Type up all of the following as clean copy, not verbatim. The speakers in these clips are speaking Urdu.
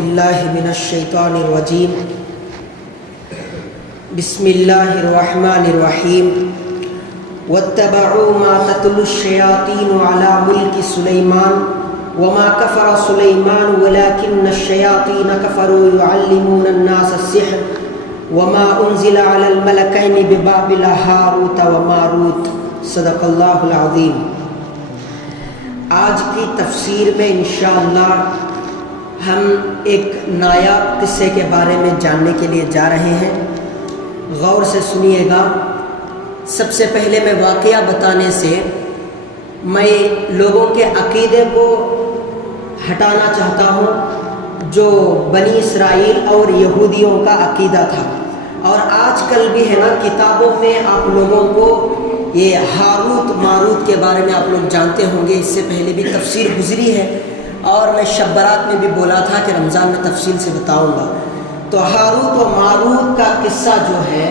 باللہ من الشیطان الرجیم بسم اللہ الرحمن الرحیم واتبعوا ما تتلو الشیاطین علی ملک سلیمان وما کفر سلیمان ولکن الشیاطین کفروا یعلمون الناس السحر وما انزل علی الملکین ببابل ہاروت وماروت صدق اللہ العظیم۔ آج کی تفسیر میں انشاءاللہ ہم ایک نایاب قصے کے بارے میں جاننے کے لیے جا رہے ہیں، غور سے سنیے گا۔ سب سے پہلے میں واقعہ بتانے سے میں لوگوں کے عقیدے کو ہٹانا چاہتا ہوں جو بنی اسرائیل اور یہودیوں کا عقیدہ تھا، اور آج کل بھی ہے نا کتابوں میں آپ لوگوں کو یہ ہاروت ماروت کے بارے میں آپ لوگ جانتے ہوں گے، اس سے پہلے بھی تفسیر گزری ہے اور میں شب برات میں بھی بولا تھا کہ رمضان میں تفصیل سے بتاؤں گا۔ تو ہاروت و ماروت کا قصہ جو ہے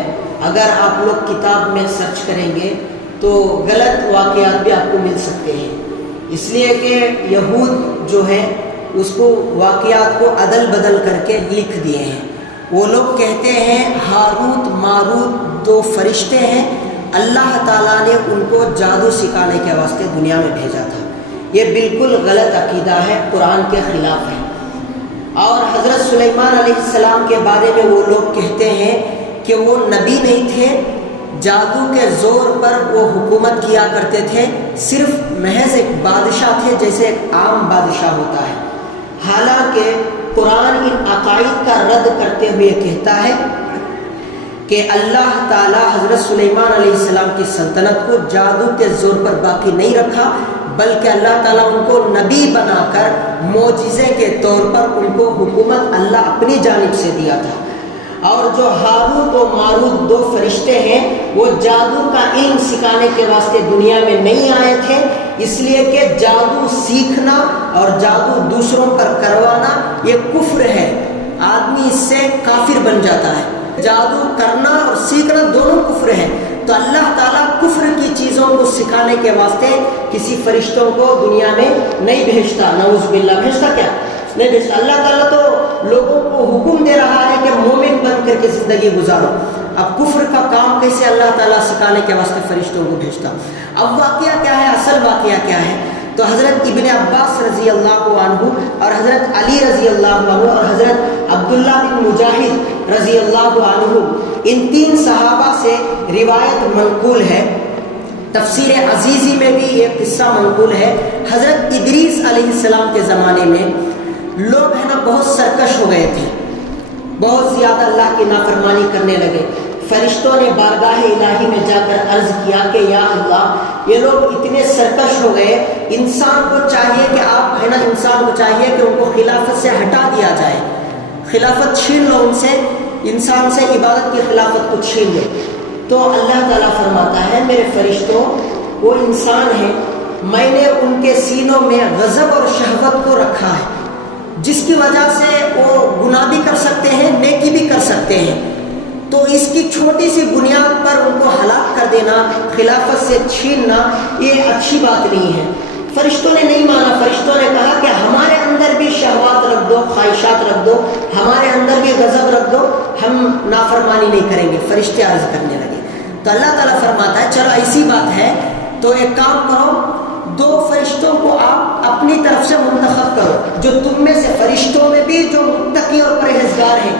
اگر آپ لوگ کتاب میں سرچ کریں گے تو غلط واقعات بھی آپ کو مل سکتے ہیں، اس لیے کہ یہود جو ہے اس کو واقعات کو عدل بدل کر کے لکھ دیے ہیں۔ وہ لوگ کہتے ہیں ہاروت ماروت دو فرشتے ہیں، اللہ تعالیٰ نے ان کو جادو سکھانے کے واسطے دنیا میں بھیجا تھا۔ یہ بالکل غلط عقیدہ ہے، قرآن کے خلاف ہے۔ اور حضرت سلیمان علیہ السلام کے بارے میں وہ لوگ کہتے ہیں کہ وہ نبی نہیں تھے، جادو کے زور پر وہ حکومت کیا کرتے تھے، صرف محض ایک بادشاہ تھے جیسے ایک عام بادشاہ ہوتا ہے۔ حالانکہ قرآن ان عقائد کا رد کرتے ہوئے کہتا ہے کہ اللہ تعالیٰ حضرت سلیمان علیہ السلام کی سلطنت کو جادو کے زور پر باقی نہیں رکھا، بلکہ اللہ تعالیٰ ان کو نبی بنا کر معجزے کے طور پر ان کو حکومت اللہ اپنی جانب سے دیا تھا۔ اور جو ہاروت و ماروت دو فرشتے ہیں وہ جادو کا علم سکھانے کے واسطے دنیا میں نہیں آئے تھے، اس لیے کہ جادو سیکھنا اور جادو دوسروں پر کروانا یہ کفر ہے، آدمی اس سے کافر بن جاتا ہے۔ جادو کرنا اور سیکھنا دونوں کفر ہے، تو اللہ تعالیٰ کفر کی چیزوں کو سکھانے کے واسطے کسی فرشتوں کو دنیا میں نہیں بھیجتا، نعوذ باللہ۔ بھیجتا کیا؟ نہیں بھیجتا۔ اللہ تعالیٰ تو لوگوں کو حکم دے رہا ہے کہ مومن بن کر کے زندگی گزارو، اب کفر کا کام کیسے اللہ تعالیٰ سکھانے کے واسطے فرشتوں کو بھیجتا؟ اب واقعہ کیا ہے، اصل واقعہ کیا ہے؟ تو حضرت ابن عباس رضی اللہ عنہ اور حضرت علی رضی اللہ عنہ اور حضرت عبداللہ بن مجاہد رضی اللہ عنہ، ان تین صحابہ سے روایت منقول ہے۔ تفسیر عزیزی میں بھی یہ قصہ منقول ہے۔ حضرت ادریس علیہ السلام کے زمانے میں لوگ ہے نا بہت سرکش ہو گئے تھے، بہت زیادہ اللہ کی نافرمانی کرنے لگے۔ فرشتوں نے بارگاہ الہی میں جا کر عرض کیا کہ یا اللہ، یہ لوگ اتنے سرکش ہو گئے، انسان کو چاہیے کہ آپ ہے نا انسان کو چاہیے کہ ان کو خلافت سے ہٹا دیا جائے، خلافت چھین لو ان سے، انسان سے عبادت کی خلافت کو چھین لو۔ تو اللہ تعالیٰ فرماتا ہے میرے فرشتوں وہ انسان ہیں، میں نے ان کے سینوں میں غضب اور شہوت کو رکھا ہے، جس کی وجہ سے وہ گناہ بھی کر سکتے ہیں، نیکی بھی کر سکتے ہیں، تو اس کی چھوٹی سی بنیاد پر ان کو ہلاک کر دینا، خلافت سے چھیننا، یہ اچھی بات نہیں ہے۔ فرشتوں نے نہیں مانا، فرشتوں نے کہا کہ ہمارے اندر بھی شہوات رکھ دو، خواہشات رکھ دو، ہمارے اندر بھی غضب رکھ دو، ہم نافرمانی نہیں کریں گے۔ فرشتے عرض کرنے لگے تو اللہ تعالیٰ فرماتا ہے چلو ایسی بات ہے تو ایک کام کرو، دو فرشتوں کو آپ اپنی طرف سے منتخب کرو، جو تم میں سے فرشتوں میں بھی جو متقی اور پرہیزگار ہیں،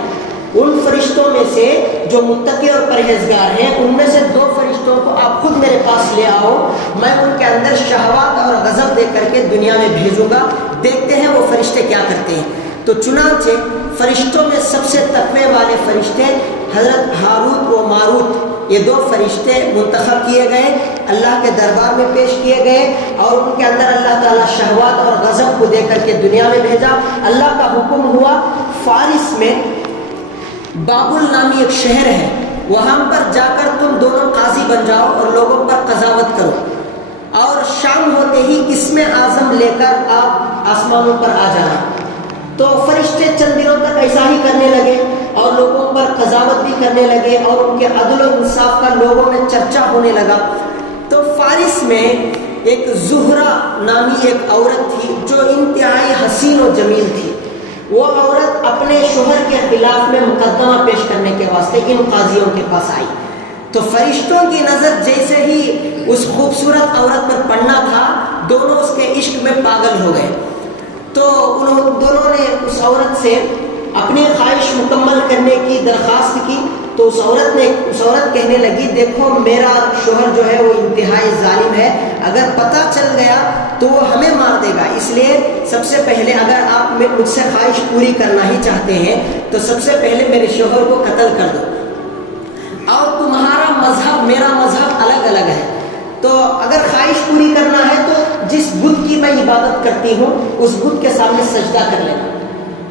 ان فرشتوں میں سے جو متقی اور پرہیزگار ہیں ان میں سے دو فرشتوں کو آپ خود میرے پاس لے آؤ، میں ان کے اندر شہوات اور غضب دے کر کے دنیا میں بھیجوں گا، دیکھتے ہیں وہ فرشتے کیا کرتے ہیں۔ تو چنانچہ فرشتوں میں سب سے تقوی والے فرشتے حضرت ہاروت و ماروت، یہ دو فرشتے منتخب کیے گئے، اللہ کے دربار میں پیش کیے گئے، اور ان کے اندر اللہ تعالیٰ شہوات اور غضب کو دے کر کے دنیا میں بھیجا۔ اللہ کا حکم ہوا فارس میں بابل نامی ایک شہر ہے، وہاں پر جا کر تم دونوں قاضی بن جاؤ اور لوگوں پر قضاوت کرو، اور شام ہوتے ہی اسم اعظم لے کر آپ آسمانوں پر آ جانا۔ تو فرشتے چند دنوں تک ایسا ہی کرنے لگے اور لوگوں پر قضاوت بھی کرنے لگے، اور ان کے عدل و انصاف کا لوگوں میں چرچا ہونے لگا۔ تو فارس میں ایک زہرہ نامی ایک عورت تھی جو انتہائی حسین و جمیل تھی، وہ عورت اپنے شوہر کے خلاف میں مقدمہ پیش کرنے کے واسطے ان قاضیوں کے پاس آئی، تو فرشتوں کی نظر جیسے ہی اس خوبصورت عورت پر پڑنا تھا، دونوں اس کے عشق میں پاگل ہو گئے۔ تو دونوں نے اس عورت سے اپنی خواہش مکمل کرنے کی درخواست کی، تو اس عورت کہنے لگی دیکھو میرا شوہر جو ہے وہ انتہائی ظالم ہے، اگر پتہ چل گیا تو وہ ہمیں مار دے گا، اس لیے سب سے پہلے اگر آپ مجھ سے خواہش پوری کرنا ہی چاہتے ہیں تو سب سے پہلے میرے شوہر کو قتل کر دو، اور تمہارا مذہب میرا مذہب الگ الگ ہے، تو اگر خواہش پوری کرنا ہے تو جس بت کی میں عبادت کرتی ہوں اس بت کے سامنے سجدہ کر لینا۔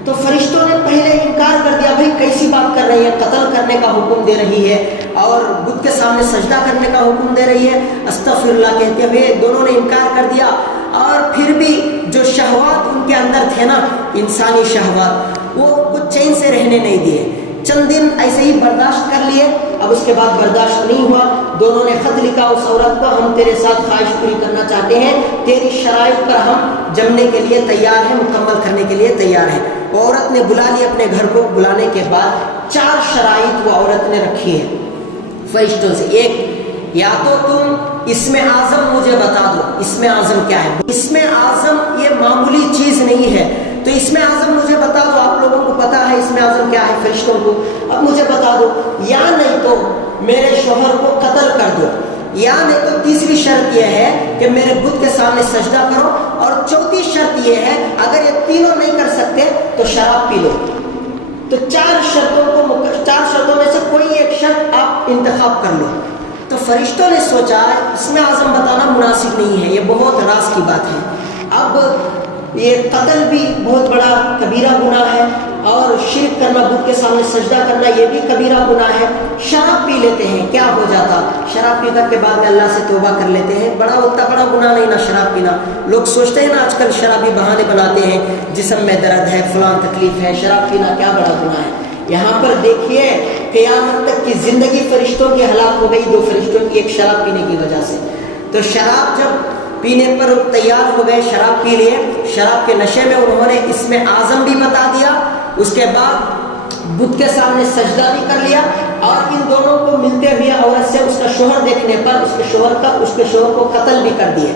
تو فرشتوں نے پہلے انکار کر دیا، بھائی کیسی بات کر رہی ہے، قتل کرنے کا حکم دے رہی ہے اور بت کے سامنے سجدہ کرنے کا حکم دے رہی ہے، استغفر اللہ کہتے ہیں۔ بھائی دونوں نے انکار کر دیا، اور پھر بھی جو شہوات ان کے اندر تھے نا، انسانی شہوات، وہ کچھ چین سے رہنے نہیں دیے، چند دن ایسے ہی برداشت کر لیے، اب اس کے بعد برداشت نہیں ہوا، دونوں نے خط لکھا اس عورت کو، ہم تیرے ساتھ خواہش پوری کرنا چاہتے ہیں، تیری شرائط پر ہم جمنے کے لیے تیار ہیں، مکمل کرنے کے لیے تیار ہیں۔ وہ عورت نے بلا لی اپنے گھر کو، بلانے کے بعد 4 شرائط وہ عورت نے رکھی ہے فرشتوں سے۔ ایک، یا تو تم اسم اعظم مجھے بتا دو، اسم اعظم کیا ہے؟ اسم اعظم یہ معمولی چیز نہیں ہے، تو اسم اعظم مجھے بتا دو، آپ لوگوں کو پتا ہے اسم اعظم کیا ہے فرشتوں کو، اب مجھے بتا دو، یا نہیں تو میرے شوہر کو قتل کر دو، یا نہیں تو تیسری شرط یہ ہے کہ میرے بت کے سامنے سجدہ کرو، اور چوتھی شرط یہ ہے اگر یہ تینوں نہیں کر سکتے تو شراب پی لو۔ تو 4 شرطوں میں سے کوئی ایک شرط آپ انتخاب کر لو۔ تو فرشتوں نے سوچا اسم اعظم بتانا مناسب نہیں ہے، یہ بہت راز کی بات ہے، اب یہ قتل بھی بہت بڑا کبیرہ گناہ ہے، اور شرک کرنا، بت کے سامنے سجدہ کرنا، یہ بھی کبیرہ گناہ ہے۔ شراب پی لیتے ہیں، کیا ہو جاتا، شراب پی کر کے بعد میں اللہ سے توبہ کر لیتے ہیں، اتنا بڑا گناہ نہیں نا شراب پینا۔ لوگ سوچتے ہیں نا آج کل شرابی بہانے بناتے ہیں، جسم میں درد ہے، فلاں تکلیف ہے، شراب پینا کیا بڑا گناہ ہے۔ یہاں پر دیکھیے قیامت تک کی زندگی فرشتوں کی ہلاک ہو گئی 2 فرشتوں کی ایک شراب پینے کی وجہ سے۔ تو شراب جب پینے پر تیار ہو گئے، شراب پی لیے، شراب کے نشے میں انہوں نے اسم اعظم بھی بتا دیا، اس کے بعد بت کے سامنے سجدہ بھی کر لیا، اور ان دونوں کو ملتے ہوئے عورت سے اس کا شوہر دیکھنے پر اس کے شوہر کو قتل بھی کر دیے۔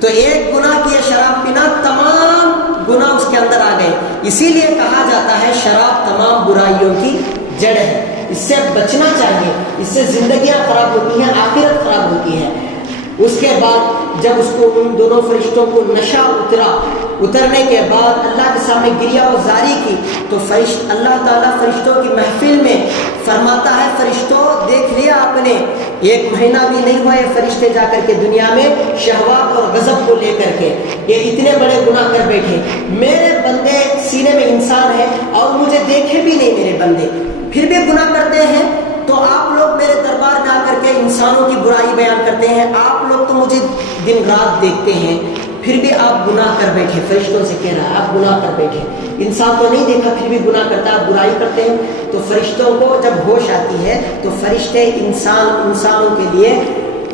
تو ایک گناہ کیا شراب پینا، تمام گناہ اس کے اندر آ گئے، اسی لیے کہا جاتا ہے شراب تمام برائیوں کی جڑ ہے، اس سے بچنا چاہیے، اس سے زندگیاں خراب ہوتی ہیں، آخرت خراب ہوتی ہے۔ اس کے بعد جب اس کو ان دونوں فرشتوں کو نشہ اترنے کے بعد اللہ کے سامنے گریہ و زاری کی، تو اللہ تعالیٰ فرشتوں کی محفل میں فرماتا ہے فرشتوں دیکھ لیا آپ نے، 1 مہینہ بھی نہیں ہوا یہ فرشتے جا کر کے دنیا میں شہوات اور غضب کو لے کر کے یہ اتنے بڑے گناہ کر بیٹھے، میرے بندے سینے میں انسان ہے اور مجھے دیکھے بھی نہیں میرے بندے، پھر بھی گناہ کرتے ہیں، تو آپ لوگ میرے دربار میں آ کر کے انسانوں کی برائی بیان کرتے ہیں، آپ لوگ تو مجھے دن رات دیکھتے ہیں، پھر بھی آپ گناہ کر بیٹھے۔ فرشتوں سے کہہ رہا ہے آپ گناہ کر بیٹھے، انسان تو نہیں دیکھا پھر بھی گناہ کرتا ہے، آپ برائی کرتے ہیں۔ تو فرشتوں کو جب ہوش آتی ہے تو فرشتے انسانوں کے لیے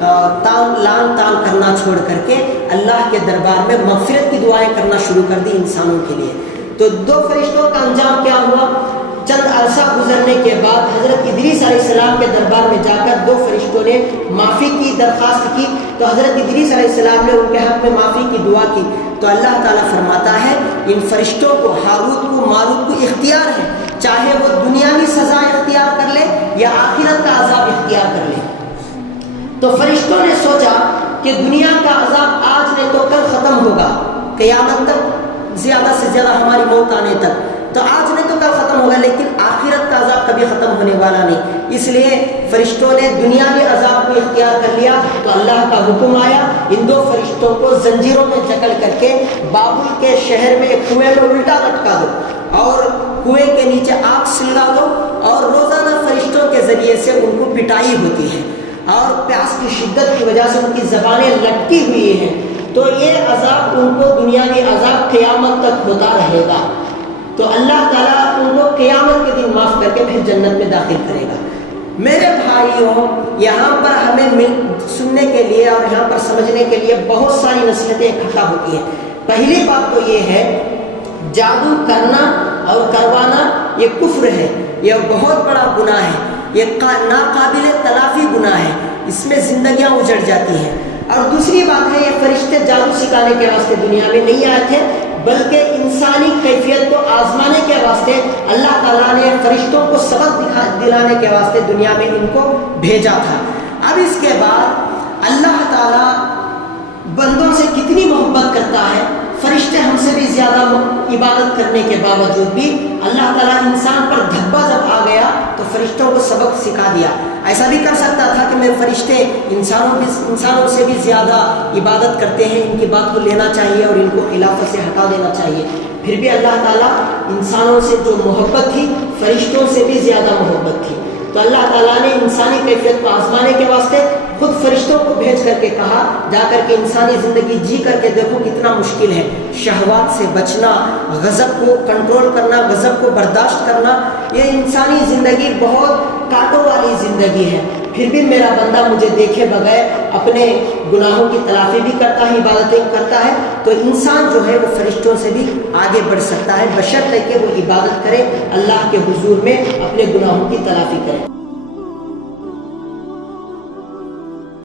لان تان کرنا چھوڑ کر کے اللہ کے دربار میں مغفرت کی دعائیں کرنا شروع کر دی انسانوں کے لیے۔ تو 2 فرشتوں کا انجام کیا ہوا؟ چند عرصہ گزرنے کے بعد حضرت ادریس علیہ السلام کے دربار میں جا کر 2 فرشتوں نے معافی کی درخواست کی، تو حضرت ادریس علیہ السلام نے ان کے حق میں معافی کی دعا کی، تو اللہ تعالیٰ فرماتا ہے ان فرشتوں کو، ہاروت کو ماروت کو اختیار ہے، چاہے وہ دنیاوی سزا اختیار کر لے یا آخرت کا عذاب اختیار کر لے۔ تو فرشتوں نے سوچا کہ دنیا کا عذاب آج نہیں تو کل ختم ہوگا، قیامت تک زیادہ سے زیادہ ہماری موت آنے تک، تو آج نہیں تو کل ختم ہوگا، لیکن آخرت کا عذاب کبھی ختم ہونے والا نہیں، اس لیے فرشتوں نے دنیاوی عذاب کو اختیار کر لیا۔ تو اللہ کا حکم آیا ان 2 فرشتوں کو زنجیروں میں جکڑ کر کے بابل کے شہر میں ایک کنویں میں الٹا لٹکا دو، اور کنویں کے نیچے آگ سلگا دو، اور روزانہ فرشتوں کے ذریعے سے ان کو پٹائی ہوتی ہے، اور پیاس کی شدت کی وجہ سے ان کی زبانیں لٹکی ہوئی ہیں، تو یہ عذاب ان کو دنیاوی عذاب قیامت تک ہوتا رہے گا۔ تو اللہ تعالیٰ ان کو قیامت کے دن معاف کر کے پھر جنت میں داخل کرے گا۔ میرے بھائیوں، یہاں پر ہمیں سننے کے لیے اور یہاں پر سمجھنے کے لیے بہت ساری نصیحتیں اکٹھا ہوتی ہیں۔ پہلی بات تو یہ ہے جادو کرنا اور کروانا یہ کفر ہے، یہ بہت بڑا گناہ ہے، یہ ناقابل تلافی گناہ ہے، اس میں زندگیاں اجڑ جاتی ہیں۔ اور دوسری بات ہے، یہ فرشتے جادو سکھانے کے واسطے دنیا میں نہیں آئے تھے، بلکہ انسانی کیفیت کو آزمانے کے واسطے اللہ تعالیٰ نے فرشتوں کو سبق دلانے کے واسطے دنیا میں ان کو بھیجا تھا۔ اب اس کے بعد اللہ تعالیٰ بندوں سے کتنی محبت کرتا ہے، فرشتے ہم سے بھی زیادہ عبادت کرنے کے باوجود بھی اللہ تعالیٰ انسان پر دھبا جب آ گیا تو فرشتوں کو سبق سکھا دیا۔ ایسا بھی کر سکتا تھا کہ میرے فرشتے انسانوں سے بھی زیادہ عبادت کرتے ہیں، ان کی بات کو لینا چاہیے اور ان کو خلافت سے ہٹا دینا چاہیے، پھر بھی اللہ تعالیٰ انسانوں سے جو محبت تھی فرشتوں سے بھی زیادہ محبت تھی۔ تو اللہ تعالیٰ نے انسانی کیفیت کو آزمانے کے واسطے خود فرشتوں کو بھیج کر کے کہا، جا کر کے انسانی زندگی جی کر کے دیکھو کتنا مشکل ہے، شہوات سے بچنا، غضب کو کنٹرول کرنا، غضب کو برداشت کرنا، یہ انسانی زندگی بہت کانٹوں والی زندگی ہے، پھر بھی میرا بندہ مجھے دیکھے بغیر اپنے گناہوں کی تلافی بھی کرتا ہے، عبادتیں کرتا ہے، تو انسان جو ہے وہ فرشتوں سے بھی آگے بڑھ سکتا ہے، بشرطے کہ وہ عبادت کرے، اللہ کے حضور میں اپنے گناہوں کی تلافی کرے۔